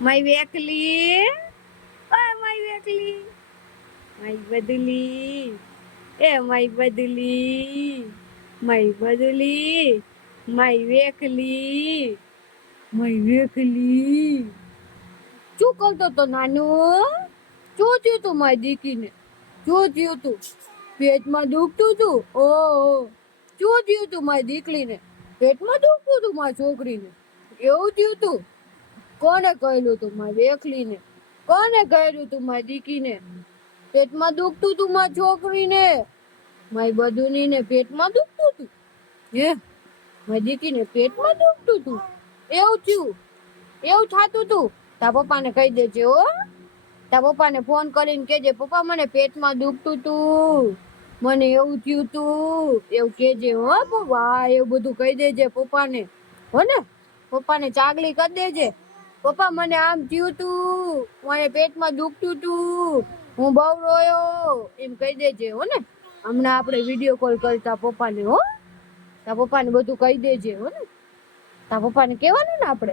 My વેકલી, my વેકલી, my બદલી, my બદલી, my બદલી, માય વેકલી, માય વેકલી. શું કરતો તો નાનું? શું થયું તું મારી દીકરીને? શું થયું તું? પેટમાં દુખતું તું? ઓહો, શું થયું તું મારી દીકરીને? પેટમાં દુખતું તું મારી છોકરીને? એવું થયું તું? કોને કહ્યું તું મારી વેકલીને? કોને કહ્યું તું મારી દીકરીને? પેટમાં દુખતું તું મારી છોકરીને? મારી બદુનીને પેટમાં દુખતું તું? હે, મારી દીકરીને પેટમાં દુખતું તું? એવું થયું? એવું થતું તું? તારા પપ્પાને કહી દેજે હો. તારા પપ્પાને ફોન કરીને કહેજે, પપ્પા મને પેટમાં દુખતું તું, મને એવું થયું તું, એવું કહેજે હો પપ્પા. એવું બધું કહી દેજે પપ્પાને, હો ને? પપ્પાને ચાગલી કરી દેજે, પપ્પા મને આમ થયું તું, મને પેટમાં દુખતું તું, હું બહુ રોયો, એમ કહી દેજે હો ને. હમણાં આપણે વિડીયો કોલ કરતા પપ્પાને હો. તારા પપ્પાને બધું કહી દેજે હો ને. તારા પપ્પાને કહેવાનું ને આપણે.